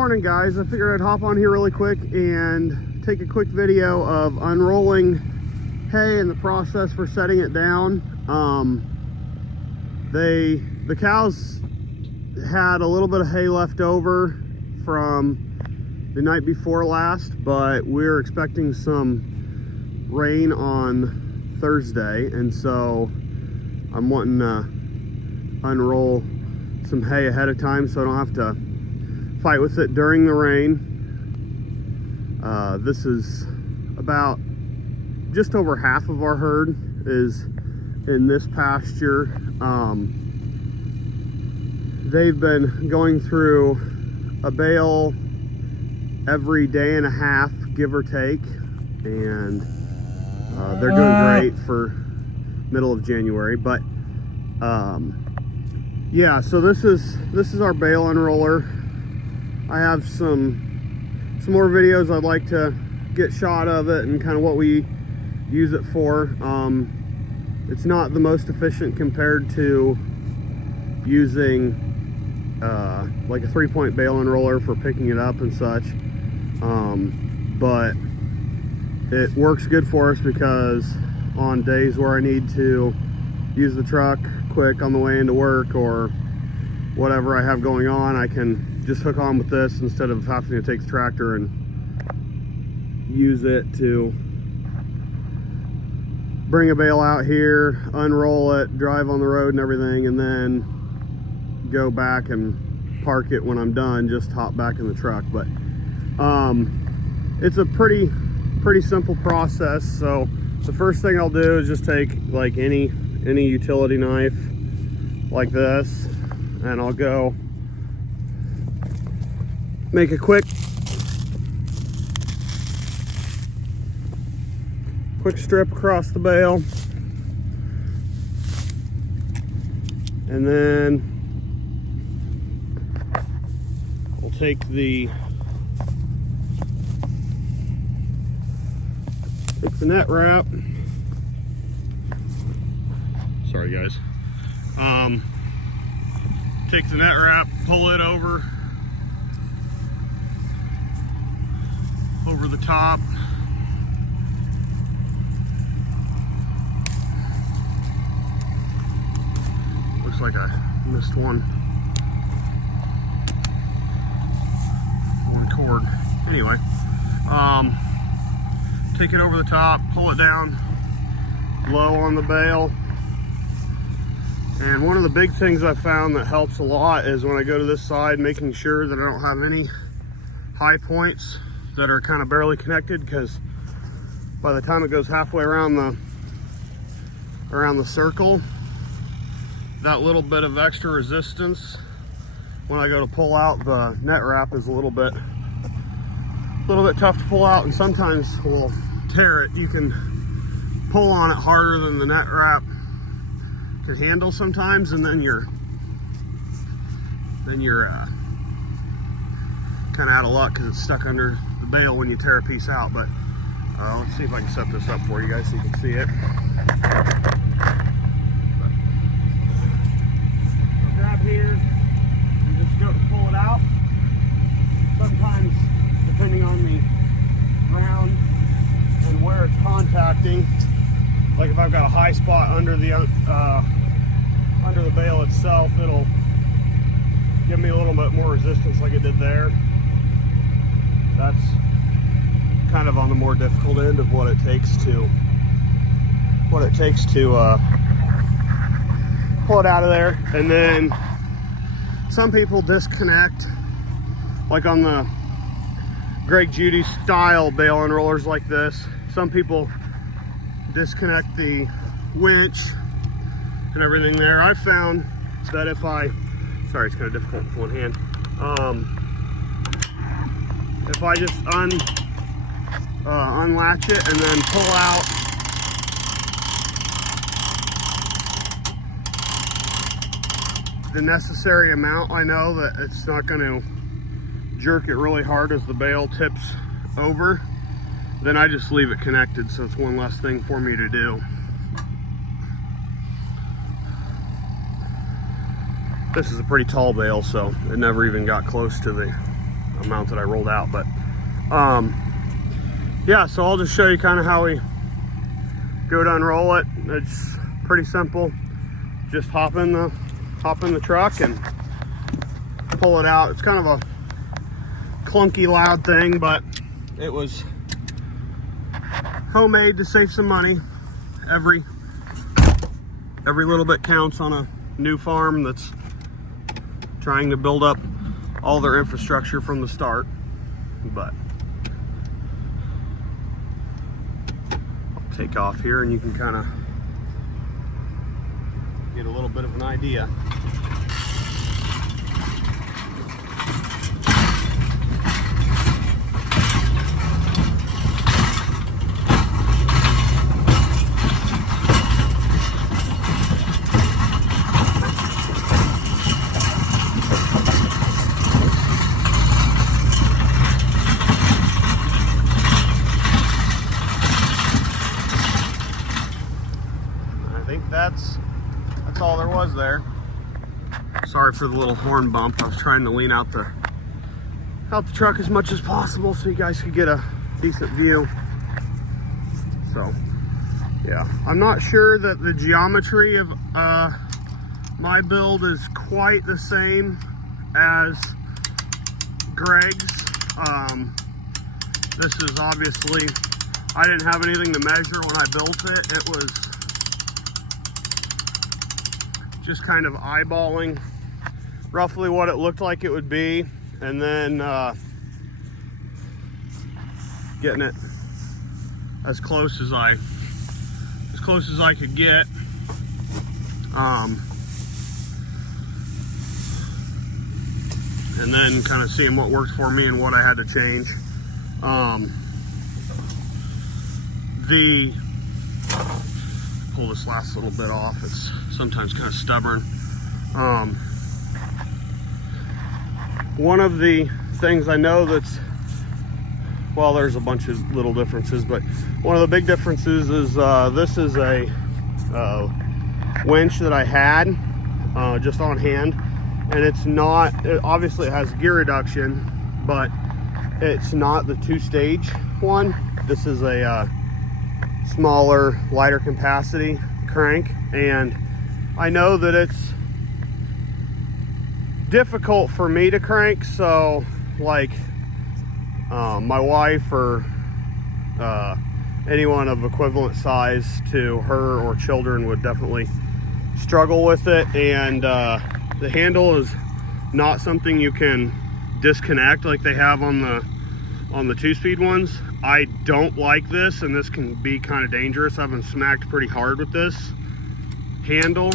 morning, guys. I figured I'd hop on here really quick and take a quick video of unrolling hay and the process for setting it down. The cows had a little bit of hay left over from the night before last, but we're expecting some rain on Thursday, and so I'm wanting to unroll some hay ahead of time so I don't have to fight with it during the rain. This is about just over half of our herd is in this pasture. They've been going through a bale every day and a half, give or take, and they're doing great for middle of January. But yeah, so this is our bale unroller. I have some more videos I'd like to get shot of it and kind of what we use it for. It's not the most efficient compared to using like a 3-point bale unroller for picking it up and such, but it works good for us because on days where I need to use the truck quick on the way into work or whatever I have going on, I can just hook on with this instead of having to take the tractor and use it to bring a bale out here, unroll it, drive on the road and everything, and then go back and park it when I'm done, just hop back in the truck. But it's a pretty simple process. So the first thing I'll do is just take like any utility knife like this, and I'll go make a quick strip across the bale, and then we'll take the net wrap. Sorry guys. Take the net wrap, pull it over the top. Looks like I missed one cord. Anyway, take it over the top, pull it down low on the bale. And one of the big things I found that helps a lot is when I go to this side, making sure that I don't have any high points that are kind of barely connected, because by the time it goes halfway around the circle, that little bit of extra resistance when I go to pull out the net wrap is a little bit tough to pull out, and sometimes will tear it. You can pull on it harder than the net wrap can handle sometimes, and then you're kind of out of luck because it's stuck under the bale when you tear a piece out. But let's see if I can set this up for you guys so you can see it. I'll grab here and just go to pull it out. Sometimes, depending on the ground and where it's contacting, like if I've got a high spot under the bale itself, it'll give me a little bit more resistance like it did there. That's kind of on the more difficult end of what it takes to pull it out of there. And then some people disconnect, like on the Greg Judy style bale unrollers like this, some people disconnect the winch and everything there. I found that if sorry, it's kind of difficult with one hand. If I just unlatch it and then pull out the necessary amount, I know that it's not going to jerk it really hard as the bale tips over. Then I just leave it connected, so it's one less thing for me to do. This is a pretty tall bale, so it never even got close to the amount that I rolled out. But yeah, so I'll just show you kind of how we go to unroll it. It's pretty simple. Just hop in the truck and pull it out. It's kind of a clunky, loud thing, but it was homemade to save some money. Every little bit counts on a new farm that's trying to build up all their infrastructure from the start. But I'll take off here and you can kind of get a little bit of an idea. That's all there was there. Sorry for the little horn bump. I was trying to lean out the truck as much as possible so you guys could get a decent view. So yeah, I'm not sure that the geometry of my build is quite the same as Greg's. This is obviously, I didn't have anything to measure when I built it. It was just kind of eyeballing roughly what it looked like it would be, and then getting it as close as I could get. And then kind of seeing what worked for me and what I had to change. Pull this last little bit off. It's sometimes kind of stubborn. One of the things I know that's, well, there's a bunch of little differences, but one of the big differences is this is a winch that I had just on hand, and it's not, obviously it has gear reduction, but it's not the 2-stage one. This is a smaller, lighter capacity crank, and I know that it's difficult for me to crank, so like my wife or anyone of equivalent size to her or children would definitely struggle with it. And the handle is not something you can disconnect like they have on the 2-speed ones. I don't like this, and this can be kind of dangerous. I've been smacked pretty hard with this handle,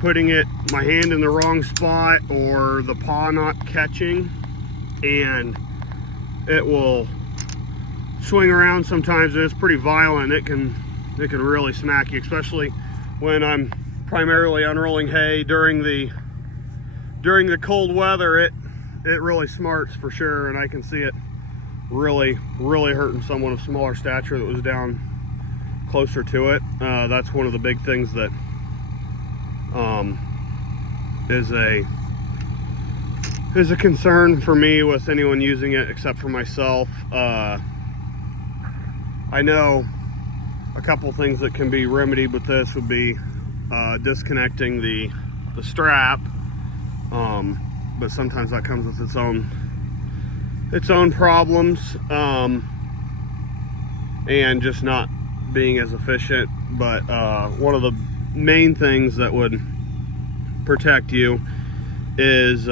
putting my hand in the wrong spot or the paw not catching, and it will swing around sometimes, and it's pretty violent. It can really smack you, especially when I'm primarily unrolling hay during the cold weather. It really smarts for sure, and I can see it really hurting someone of smaller stature that was down closer to it. That's one of the big things that is a concern for me with anyone using it except for myself. I know a couple things that can be remedied with this would be disconnecting the strap, but sometimes that comes with its own problems, and just not being as efficient. But one of the main things that would protect you is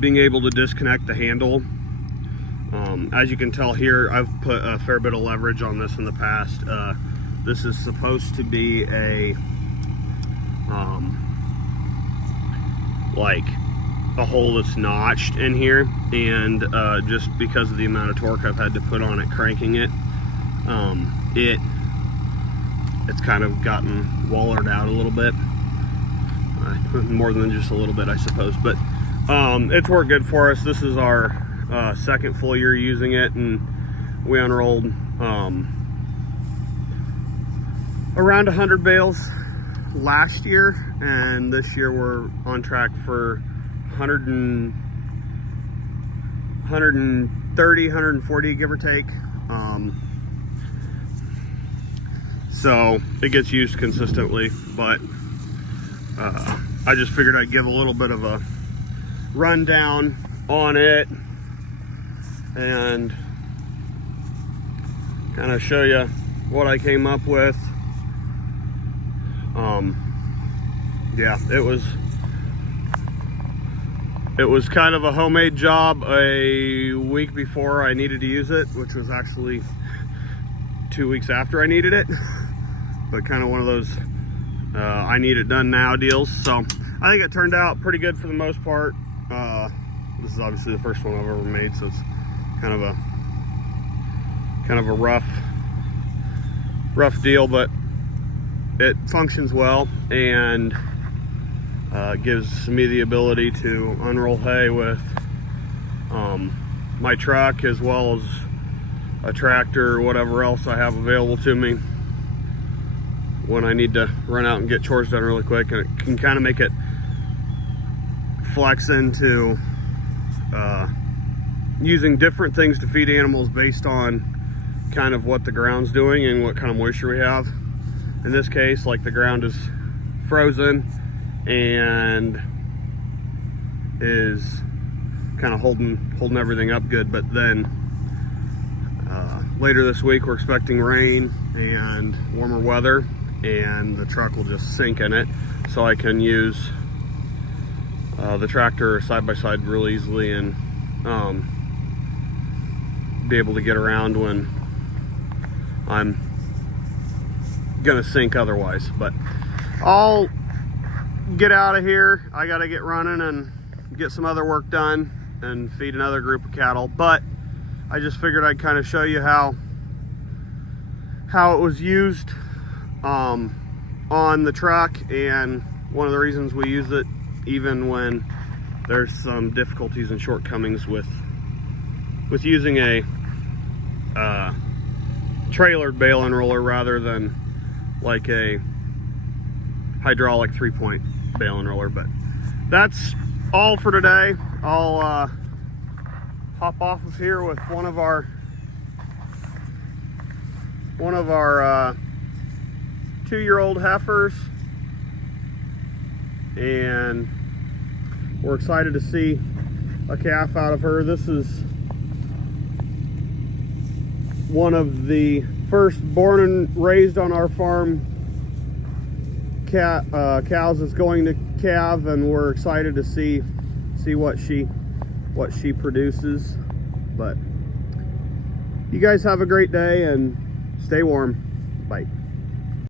being able to disconnect the handle. As you can tell here, I've put a fair bit of leverage on this in the past. This is supposed to be a like a hole that's notched in here, and just because of the amount of torque I've had to put on it cranking it, it's kind of gotten wallered out a little bit, more than just a little bit, I suppose. But it's worked good for us. This is our second full year using it, and we unrolled around 100 bales last year, and this year we're on track for 100 and 130, 140, give or take. So it gets used consistently, but I just figured I'd give a little bit of a rundown on it and kind of show you what I came up with. Yeah, it was kind of a homemade job a week before I needed to use it, which was actually 2 weeks after I needed it, but kind of one of those I need it done now deals. So I think it turned out pretty good for the most part. This is obviously the first one I've ever made, so it's kind of a rough deal, but it functions well and gives me the ability to unroll hay with my truck, as well as a tractor or whatever else I have available to me when I need to run out and get chores done really quick. And it can kind of make it flex into using different things to feed animals based on kind of what the ground's doing and what kind of moisture we have. In this case, like, the ground is frozen and is kind of holding everything up good. But then later this week we're expecting rain and warmer weather, and the truck will just sink in it, so I can use the tractor side by side real easily and be able to get around when I'm gonna sink otherwise. But I'll get out of here. I gotta get running and get some other work done and feed another group of cattle. But I just figured I'd kind of show you how it was used on the truck, and one of the reasons we use it even when there's some difficulties and shortcomings with using a trailered bale unroller rather than like a hydraulic 3-point bale unroller. But that's all for today. I'll hop off of here with one of our 2-year-old heifers, and we're excited to see a calf out of her. This is one of the first born and raised on our farm cows that's going to calve, and we're excited to see what she produces. But you guys have a great day and stay warm. Bye.